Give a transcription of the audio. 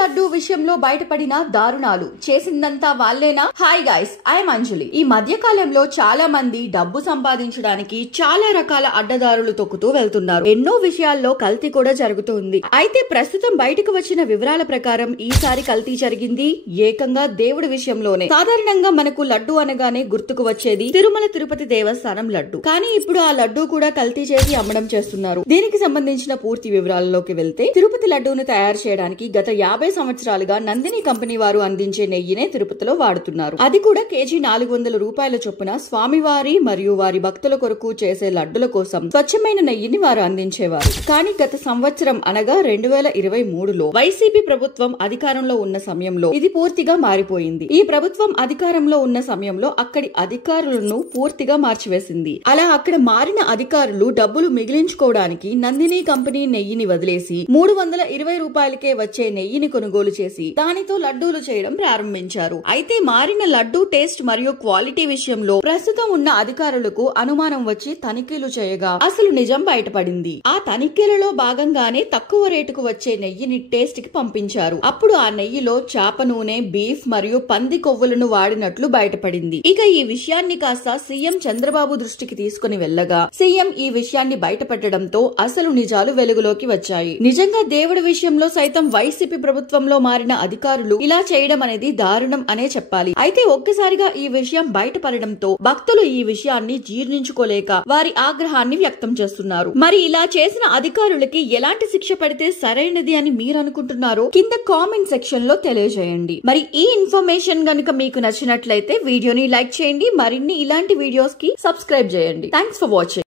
లడ్డు విషయంలో బయటపడిన దారుణాలు చేసిందంతా వాళ్ళేనా? హాయ్ గైస్, ఐఎమ్ అంజలి. ఈ మధ్య కాలంలో చాలా మంది డబ్బు సంపాదించడానికి చాలా రకాల అడ్డదారులు తొక్కుతూ వెళ్తున్నారు. ఎన్నో విషయాల్లో కల్తీ కూడా జరుగుతుంది. అయితే ప్రస్తుతం బయటకు వచ్చిన వివరాల ప్రకారం ఈసారి కల్తీ జరిగింది ఏకంగా దేవుడి విషయంలోనే. సాధారణంగా మనకు లడ్డు అనగానే గుర్తుకు వచ్చేది తిరుమల తిరుపతి దేవస్థానం లడ్డు. కానీ ఇప్పుడు ఆ లడ్డు కూడా కల్తీ చేసి అమ్మడం చేస్తున్నారు. దీనికి సంబంధించిన పూర్తి వివరాలలోకి వెళ్తే, తిరుపతి లడ్డూను తయారు చేయడానికి గత 50 సంవత్సరాలుగా నందిని కంపెనీ వారు అందించే నెయ్యినే తిరుపతిలో వాడుతున్నారు. అది కూడా కేజీ 400 రూపాయల చొప్పున స్వామివారి మరియు వారి భక్తుల కొరకు చేసే లడ్డుల కోసం స్వచ్ఛమైన నెయ్యిని వారు అందించేవారు. కానీ గత సంవత్సరం అనగా 2023లో వైసీపీ ప్రభుత్వం అధికారంలో ఉన్న సమయంలో ఇది పూర్తిగా మారిపోయింది. ఈ ప్రభుత్వం అధికారంలో ఉన్న సమయంలో అక్కడి అధికారులను పూర్తిగా మార్చివేసింది. అలా అక్కడ మారిన అధికారులు డబ్బులు మిగిలించుకోవడానికి నందిని కంపెనీ నెయ్యిని వదిలేసి 320 రూపాయలకే వచ్చే నెయ్యిని కొనుగోలు చేసి దానితో లడ్డూలు చేయడం ప్రారంభించారు. అయితే మారిన లడ్డూ టేస్ట్ మరియు క్వాలిటీ విషయంలో ప్రస్తుతం ఉన్న అధికారులకు అనుమానం వచ్చి తనిఖీలు చేయగా అసలు నిజం బయటపడింది. ఆ తనిఖీలలో భాగంగానే తక్కువ రేటుకు వచ్చే నెయ్యిని టేస్ట్ కి పంపించారు. అప్పుడు ఆ నెయ్యిలో చేప నూనె, బీఫ్ మరియు పంది కొవ్వులను వాడినట్లు బయటపడింది. ఇక ఈ విషయాన్ని కాస్త సీఎం చంద్రబాబు దృష్టికి తీసుకుని వెళ్లగా సీఎం ఈ విషయాన్ని బయటపెట్టడంతో అసలు నిజాలు వెలుగులోకి వచ్చాయి. నిజంగా దేవుడి విషయంలో సైతం వైసీపీ ప్రభుత్వంలో మారిన అధికారులు ఇలా చేయడం అనేది దారుణం అనే చెప్పాలి. అయితే ఒక్కసారిగా ఈ విషయం బయటపడడంతో భక్తులు ఈ విషయాన్ని జీర్ణించుకోలేక వారి ఆగ్రహాన్ని వ్యక్తం చేస్తున్నారు. మరి ఇలా చేసిన అధికారులకి ఎలాంటి శిక్ష పడితే సరైనది అని మీరు అనుకుంటున్నారో కింద కామెంట్ సెక్షన్ లో తెలియజేయండి. మరి ఈ ఇన్ఫర్మేషన్ గనుక మీకు నచ్చినట్లయితే వీడియోని లైక్ చేయండి. మరిన్ని ఇలాంటి వీడియోస్ కి సబ్స్క్రైబ్ చేయండి. Thanks for watching.